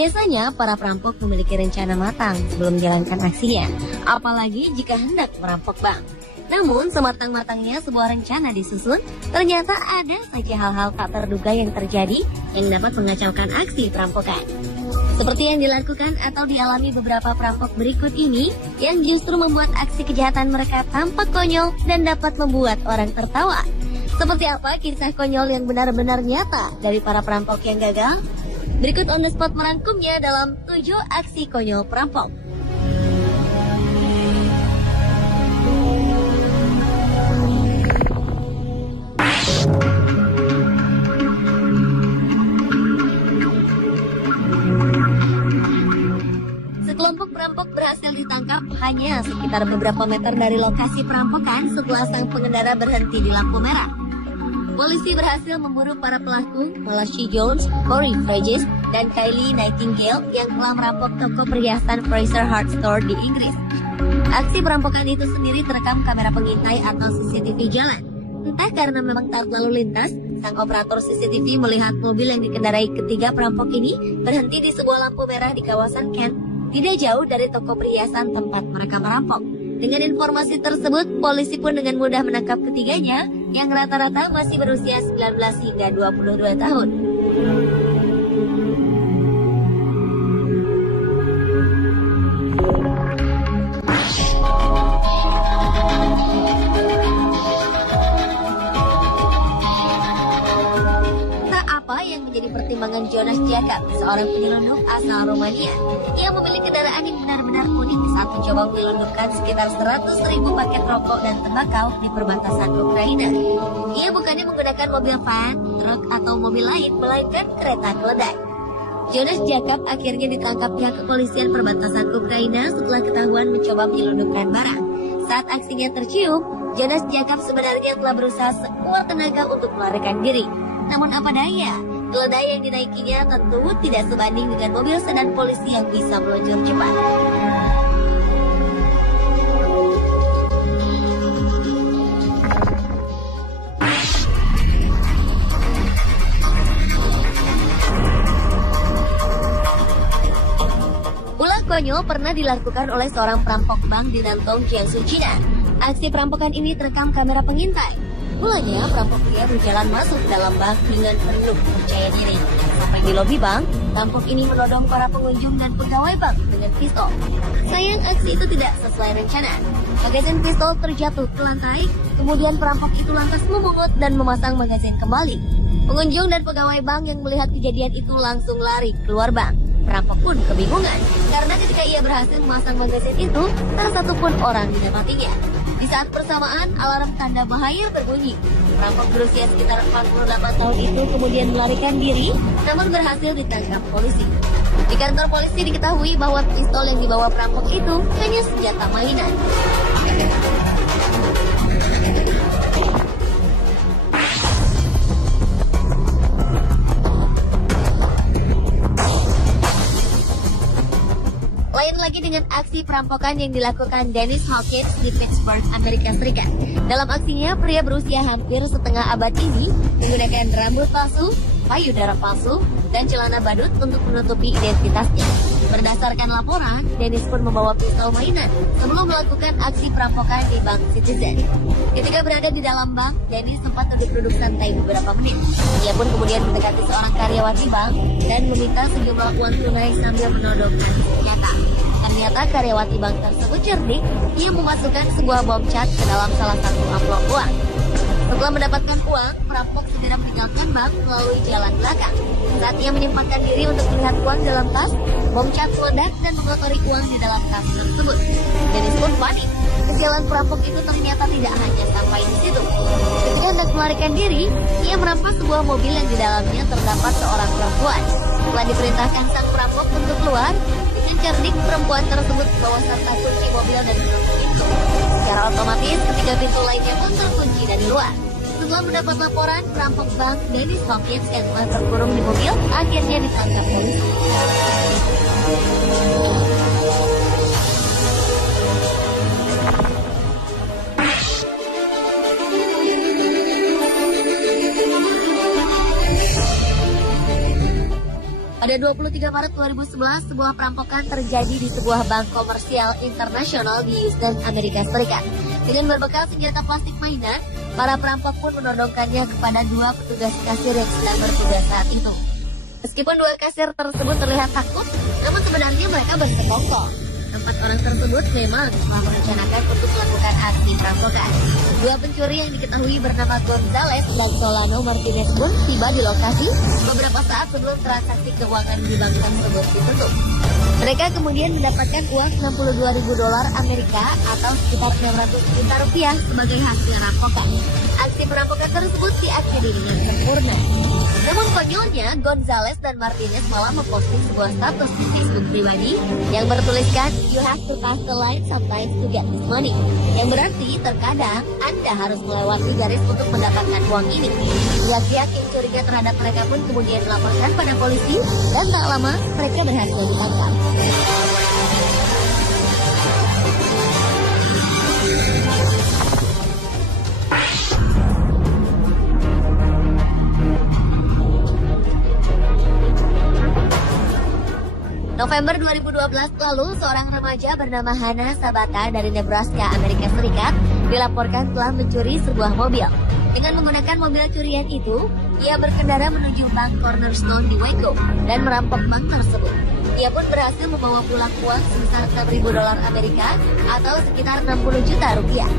Biasanya para perampok memiliki rencana matang sebelum menjalankan aksinya, apalagi jika hendak merampok bank. Namun sematang-matangnya sebuah rencana disusun, ternyata ada saja hal-hal tak terduga yang terjadi yang dapat mengacaukan aksi perampokan. Seperti yang dilakukan atau dialami beberapa perampok berikut ini, yang justru membuat aksi kejahatan mereka tampak konyol dan dapat membuat orang tertawa. Seperti apa kisah konyol yang benar-benar nyata dari para perampok yang gagal? Berikut on the spot merangkumnya dalam 7 aksi konyol perampok. Sekelompok perampok berhasil ditangkap hanya sekitar beberapa meter dari lokasi perampokan setelah sang pengendara berhenti di lampu merah. Polisi berhasil memburu para pelaku, Malachi Jones, Corey Fregis, dan Kylie Nightingale yang telah merampok toko perhiasan Fraser Hart Store di Inggris. Aksi perampokan itu sendiri terekam kamera pengintai atau CCTV jalan. Entah karena memang taat lalu lintas, sang operator CCTV melihat mobil yang dikendarai ketiga perampok ini berhenti di sebuah lampu merah di kawasan Kent, tidak jauh dari toko perhiasan tempat mereka merampok. Dengan informasi tersebut, polisi pun dengan mudah menangkap ketiganya yang rata-rata masih berusia 19 hingga 22 tahun. Yang menjadi pertimbangan Jonas Jacob, seorang penyelundup asal Romania. Ia memilih kendaraan yang benar-benar unik saat mencoba menyelundupkan sekitar 100.000 paket rokok dan tembakau di perbatasan Ukraina. Ia bukannya menggunakan mobil van, truk, atau mobil lain, melainkan kereta keledai. Jonas Jacob akhirnya ditangkap pihak kepolisian perbatasan Ukraina setelah ketahuan mencoba menyelundupkan barang. Saat aksinya tercium, Jonas Jacob sebenarnya telah berusaha sekuat tenaga untuk melarikan diri. Namun apa daya, keledai yang dinaikinya tentu tidak sebanding dengan mobil sedan polisi yang bisa meluncur cepat. Ulah konyol pernah dilakukan oleh seorang perampok bank di Nantong, Jiangsu, China. Aksi perampokan ini terekam kamera pengintai. Mulanya, perampok pria berjalan masuk ke dalam bank dengan penuh percaya diri. Sampai di lobi bank, perampok ini menodong para pengunjung dan pegawai bank dengan pistol. Sayang, aksi itu tidak sesuai rencana. Magazin pistol terjatuh ke lantai, kemudian perampok itu lantas memungut dan memasang magazin kembali. Pengunjung dan pegawai bank yang melihat kejadian itu langsung lari keluar bank. Perampok pun kebingungan, karena ketika ia berhasil memasang magazin itu, tak satu pun orang didapatinya. Di saat bersamaan, alarm tanda bahaya berbunyi. Perampok berusia sekitar 48 tahun itu kemudian melarikan diri, namun berhasil ditangkap polisi. Di kantor polisi diketahui bahwa pistol yang dibawa perampok itu hanya senjata mainan. Lain lagi dengan aksi perampokan yang dilakukan Dennis Hawkins di Pittsburgh, Amerika Serikat. Dalam aksinya, pria berusia hampir setengah abad ini menggunakan rambut palsu, payudara palsu, dan celana badut untuk menutupi identitasnya. Berdasarkan laporan, Dennis pun membawa pistol mainan sebelum melakukan aksi perampokan di Bank Citizen. Ketika berada di dalam bank, Dennis sempat duduk-duduk santai beberapa menit. Ia pun kemudian mendekati seorang karyawati bank dan meminta sejumlah uang tunai sambil menodongkan senjata. Ternyata karyawati bank tersebut cerdik, ia memasukkan sebuah bom cat ke dalam salah satu amplop uang. Setelah mendapatkan uang, perampok segera meninggalkan bank melalui jalan belakang. Saat ia menyempatkan diri untuk melihat uang dalam tas, bom cat meledak dan mengotori uang di dalam tas tersebut. Dennis pun panik. Kesialan perampok itu ternyata tidak hanya sampai di situ. Ketika hendak melarikan diri, ia merampas sebuah mobil yang di dalamnya terdapat seorang perempuan. Setelah diperintahkan sang perampok untuk keluar, dengan cerdik perempuan tersebut membawa serta kunci mobil dan menutup pintu. Secara otomatis, ketiga pintu lainnya pun terkunci dari luar. Setelah mendapat laporan, perampok bank Dennis Hawkins yang telah terkurung di mobil akhirnya ditangkap polisi. Pada 23 Maret 2011, sebuah perampokan terjadi di sebuah bank komersial internasional di Houston, Amerika Serikat. Dengan berbekal senjata plastik mainan, para perampok pun menodongkannya kepada dua petugas kasir yang sedang bertugas saat itu. Meskipun dua kasir tersebut terlihat takut, namun sebenarnya mereka bersekongkol. 4 orang tersebut memang telah merencanakan untuk melakukan aksi perampokan. Dua pencuri yang diketahui bernama Gonzales dan Solano Martinez pun tiba di lokasi beberapa saat sebelum transaksi keuangan di bank tersebut ditutup. Mereka kemudian mendapatkan uang $62.000 Amerika atau sekitar 600 juta rupiah sebagai hasil rampokan. Aksi perampokan tersebut diakhiri dengan sempurna. Namun konyolnya, Gonzales dan Martinez malah memposting sebuah status di Facebook pribadi yang bertuliskan "You have to pass the line sometimes to get this money", yang berarti terkadang Anda harus melewati garis untuk mendapatkan uang ini. Pihak-pihak yang curiga terhadap mereka pun kemudian melaporkan pada polisi dan tak lama mereka berhasil ditangkap. November 2012 lalu, seorang remaja bernama Hannah Sabata dari Nebraska, Amerika Serikat, dilaporkan telah mencuri sebuah mobil. Dengan menggunakan mobil curian itu, ia berkendara menuju bank Cornerstone di Waco dan merampok bank tersebut. Ia pun berhasil membawa pulang uang sebesar $6.000 Amerika atau sekitar 60 juta rupiah.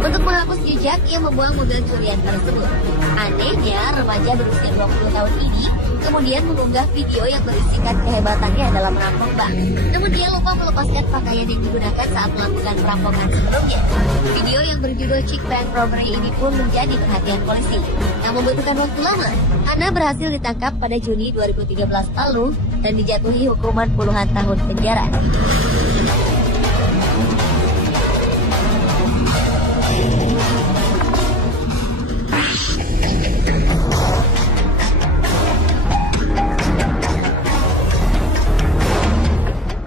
Untuk menghapus jejak, ia membuang mobil curian tersebut. Anehnya, remaja berusia 20 tahun ini kemudian mengunggah video yang berisikan kehebatannya dalam merampok bank. Namun dia lupa melepaskan pakaian yang digunakan saat melakukan perampokan sebelumnya. Video yang berjudul Chick Bank Robbery ini pun menjadi perhatian polisi. Tak membutuhkan waktu lama, Hannah berhasil ditangkap pada Juni 2013 lalu dan dijatuhi hukuman puluhan tahun penjara.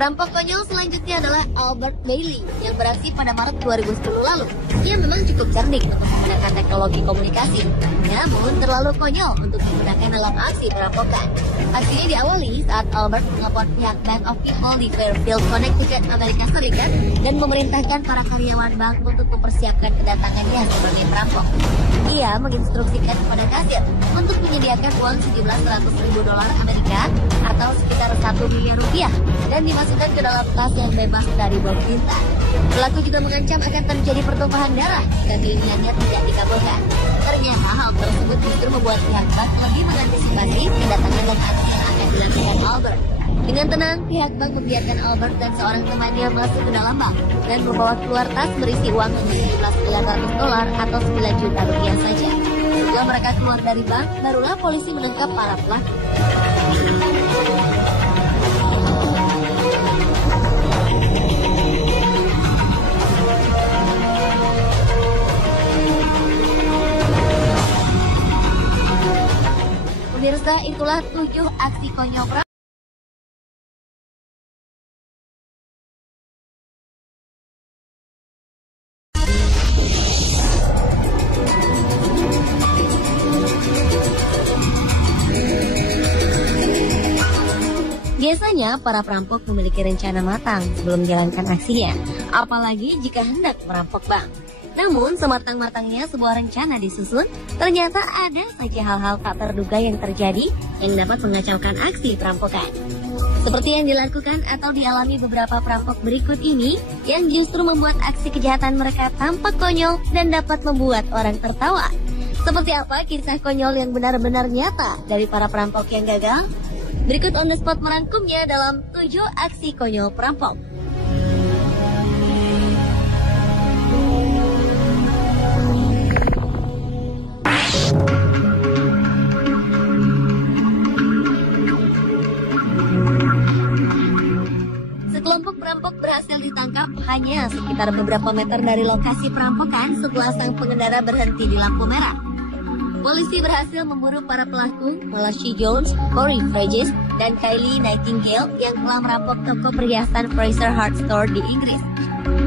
Perampok konyol selanjutnya adalah Albert Bailey yang beraksi pada Maret 2010 lalu. Ia memang cukup cerdik untuk menggunakan teknologi komunikasi, namun terlalu konyol untuk digunakan dalam aksi perampokan. Aksinya diawali saat Albert menelpon pihak Bank of People di Fairfield, Connecticut, Amerika Serikat dan memerintahkan para karyawan bank untuk mempersiapkan kedatangannya sebagai perampok. Ia menginstruksikan kepada kasir untuk menyediakan uang sejumlah $100.000 Amerika atau sekitar 1 miliar rupiah dan dimasukkan ke dalam tas yang bebas dari bom tinta. Pelaku juga mengancam akan terjadi pertumpahan darah jika keinginannya tidak dikabulkan. Ternyata hal tersebut justru membuat pihak bank lebih mengantisipasi kedatangan dan aksi yang akan dilakukan Albert. Dengan tenang, pihak bank membiarkan Albert dan seorang temannya masuk ke dalam bank dan membawa keluar tas berisi uang sejumlah $900 atau 9 juta rupiah saja. Setelah mereka keluar dari bank, barulah polisi menangkap para pelaku. Pemirsa, itulah 7 aksi konyol perampok. Biasanya para perampok memiliki rencana matang sebelum menjalankan aksinya, apalagi jika hendak merampok bank. Namun sematang-matangnya sebuah rencana disusun, ternyata ada saja hal-hal tak terduga yang terjadi yang dapat mengacaukan aksi perampokan. Seperti yang dilakukan atau dialami beberapa perampok berikut ini, yang justru membuat aksi kejahatan mereka tampak konyol dan dapat membuat orang tertawa. Seperti apa kisah konyol yang benar-benar nyata dari para perampok yang gagal? Berikut on the spot merangkumnya dalam 7 aksi konyol perampok. Sekelompok perampok berhasil ditangkap hanya sekitar beberapa meter dari lokasi perampokan setelah sang pengendara berhenti di lampu merah. Polisi berhasil memburu para pelaku, Malachi Jones, Corey Fregis, dan Kylie Nightingale yang telah merampok toko perhiasan Fraser Hart Store di Inggris.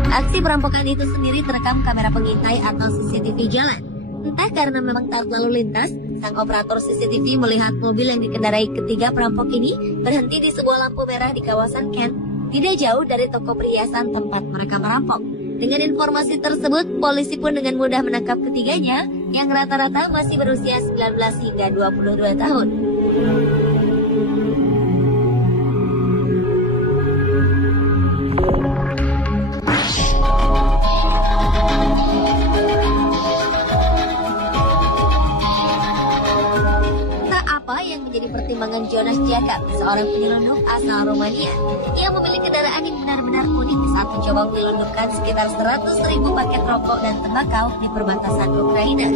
Aksi perampokan itu sendiri terekam kamera pengintai atau CCTV jalan. Entah karena memang taat lalu lintas Sang operator CCTV melihat mobil yang dikendarai ketiga perampok ini berhenti di sebuah lampu merah di kawasan Kent, tidak jauh dari toko perhiasan tempat mereka merampok. Dengan informasi tersebut, polisi pun dengan mudah menangkap ketiganya yang rata-rata masih berusia 19 hingga 22 tahun. Menjadi pertimbangan Jonas Jacob, seorang penyelundup asal Romania yang memiliki kendaraan yang benar-benar unik saat mencoba menyelundupkan sekitar 100.000 paket rokok dan tembakau di perbatasan Ukraina.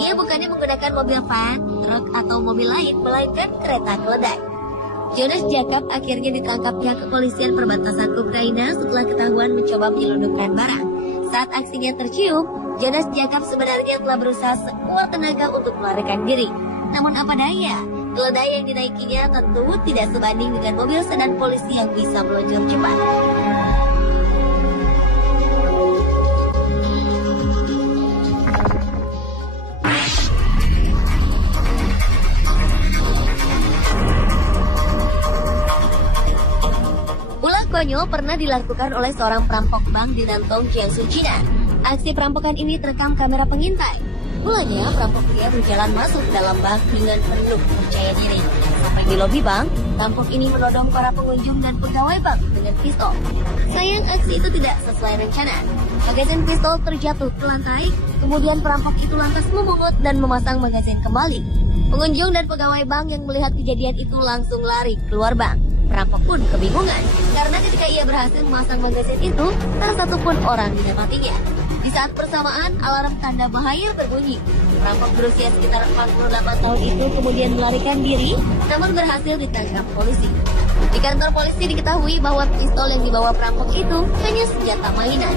Ia bukannya menggunakan mobil van, truk atau mobil lain, melainkan kereta keledai. Jonas Jacob akhirnya ditangkap pihak kepolisian perbatasan Ukraina setelah ketahuan mencoba menyelundupkan barang. Saat aksinya tercium, Jonas Jacob sebenarnya telah berusaha sekuat tenaga untuk melarikan diri. Namun apa daya, keledai yang dinaikinya tentu tidak sebanding dengan mobil sedan polisi yang bisa meluncur cepat. Ulah konyol pernah dilakukan oleh seorang perampok bank di Nantong, Jiangsu, China. Aksi perampokan ini terekam kamera pengintai. Mulanya, perampok pria berjalan masuk dalam bank dengan penuh percaya diri. Sampai di lobi bank, perampok ini menodong para pengunjung dan pegawai bank dengan pistol. Sayang, aksi itu tidak sesuai rencana. Magazin pistol terjatuh ke lantai, kemudian perampok itu lantas memungut dan memasang magazin kembali. Pengunjung dan pegawai bank yang melihat kejadian itu langsung lari keluar bank. Perampok pun kebingungan, karena ketika ia berhasil memasang magazin itu, tak satu pun orang didapatinya. Di saat bersamaan, alarm tanda bahaya berbunyi. Perampok berusia sekitar 48 tahun itu kemudian melarikan diri, namun berhasil ditangkap polisi. Di kantor polisi diketahui bahwa pistol yang dibawa perampok itu hanya senjata mainan.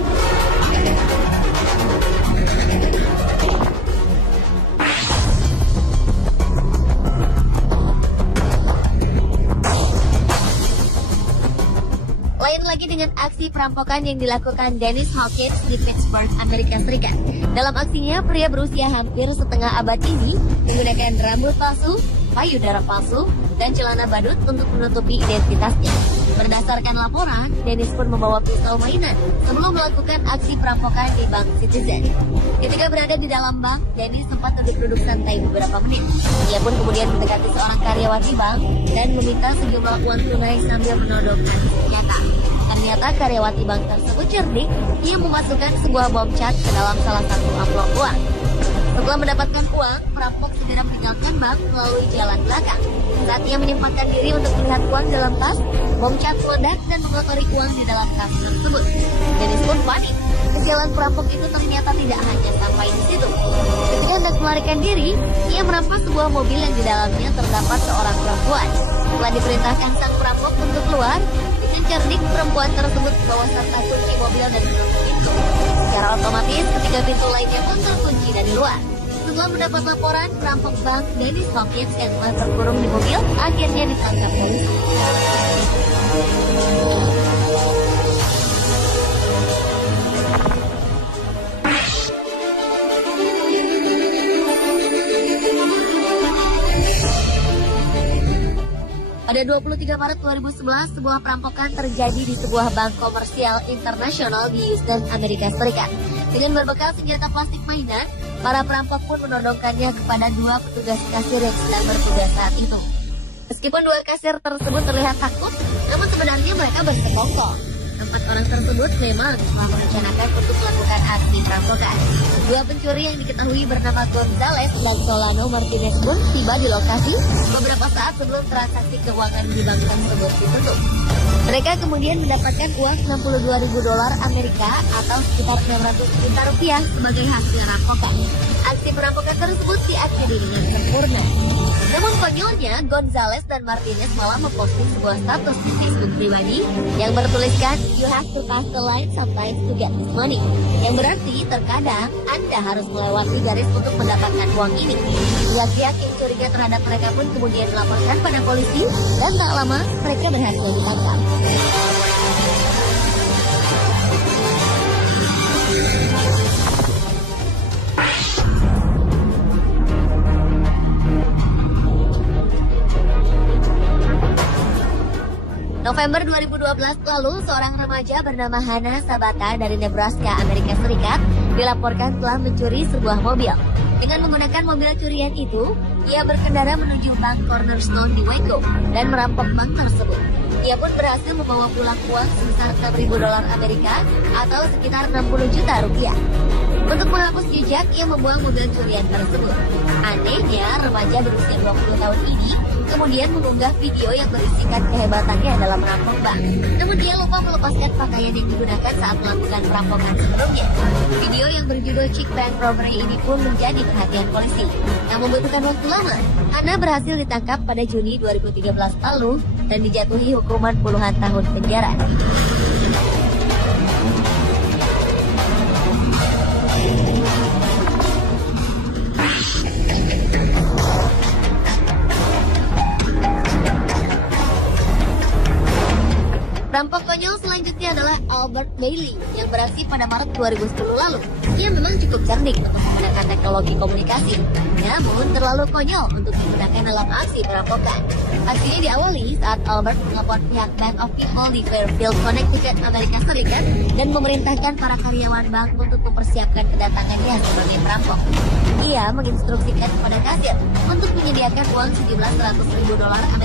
Lain lagi dengan aksi perampokan yang dilakukan Dennis Hawkins di Pittsburgh, Amerika Serikat. Dalam aksinya, pria berusia hampir setengah abad ini menggunakan rambut palsu, payudara palsu, dan celana badut untuk menutupi identitasnya. Berdasarkan laporan, Dennis pun membawa pistol mainan sebelum melakukan aksi perampokan di Bank Citizen. Ketika berada di dalam bank, Dennis sempat duduk-duduk santai beberapa menit. Ia pun kemudian mendekati seorang karyawati bank dan meminta sejumlah uang tunai sambil menodongkan senjata. Ternyata karyawati bank tersebut cerdik, ia memasukkan sebuah bom cat ke dalam salah satu amplop uang. Setelah mendapatkan uang, perampok segera meninggalkan bank melalui jalan belakang. Saat ia menyempatkan diri untuk melihat uang dalam tas, bom cat meledak dan mengotori uang di dalam tas tersebut. Dennis pun panik. Kesialan perampok itu ternyata tidak hanya sampai di situ. Ketika hendak melarikan diri, ia merampas sebuah mobil yang di dalamnya terdapat seorang perempuan. Setelah diperintahkan sang perampok untuk keluar, dengan cerdik perempuan tersebut membawa serta kunci mobil dan menutup pintu. Secara otomatis, ketiga pintu lainnya pun terkunci dari luar. Setelah mendapat laporan, perampok bank Dennis Hawkins yang telah terkurung di mobil akhirnya ditangkap polisi. Pada 23 Maret 2011, sebuah perampokan terjadi di sebuah bank komersial internasional di Houston, Amerika Serikat. Dengan berbekal senjata plastik mainan, para perampok pun menodongkannya kepada dua petugas kasir yang sedang bertugas saat itu. Meskipun dua kasir tersebut terlihat takut, namun sebenarnya mereka bersekongkol. Empat orang tersebut memang telah merencanakan untuk melakukan aksi perampokan. Dua pencuri yang diketahui bernama Gonzales dan Solano Martinez pun tiba di lokasi beberapa saat sebelum transaksi keuangan di bank tersebut ditutup. Mereka kemudian mendapatkan uang $62.000 Amerika atau sekitar 600 juta rupiah sebagai hasil rampokan. Aksi perampokan tersebut diakhiri dengan sempurna. Namun konyolnya, Gonzales dan Martinez malah memposting sebuah status di Facebook pribadi yang bertuliskan "You have to pass the line sometimes to get this money", yang berarti terkadang Anda harus melewati garis untuk mendapatkan uang ini. Pihak-pihak yang curiga terhadap mereka pun kemudian dilaporkan pada polisi dan tak lama mereka berhasil ditangkap. November 2012 lalu, seorang remaja bernama Hannah Sabata dari Nebraska, Amerika Serikat, dilaporkan telah mencuri sebuah mobil. Dengan menggunakan mobil curian itu, ia berkendara menuju bank Cornerstone di Waco dan merampok bank tersebut. Ia pun berhasil membawa pulang uang sebesar $6.000 Amerika atau sekitar 60 juta rupiah. Untuk menghapus jejak, ia membuang mobil curian tersebut. Anehnya, remaja berusia 20 tahun ini kemudian mengunggah video yang berisikan kehebatannya dalam merampok bank. Namun dia lupa melepaskan pakaian yang digunakan saat melakukan perampokan sebelumnya. Video yang berjudul Chick Bank Robbery ini pun menjadi perhatian polisi. Tak membutuhkan waktu lama, Hannah berhasil ditangkap pada Juni 2013 lalu dan dijatuhi hukuman puluhan tahun penjara. Perampok konyol selanjutnya adalah Albert Bailey yang beraksi pada Maret 2010 lalu. Ia memang cukup cerdik untuk menggunakan teknologi komunikasi, namun terlalu konyol untuk digunakan dalam aksi perampokan. Aksinya diawali saat Albert menelpon pihak Bank of People di Fairfield, Connecticut, Amerika Serikat dan memerintahkan para karyawan bank untuk mempersiapkan kedatangannya sebagai perampok. Ia menginstruksikan kepada kasir untuk menyediakan uang sejumlah $100.000 Amerika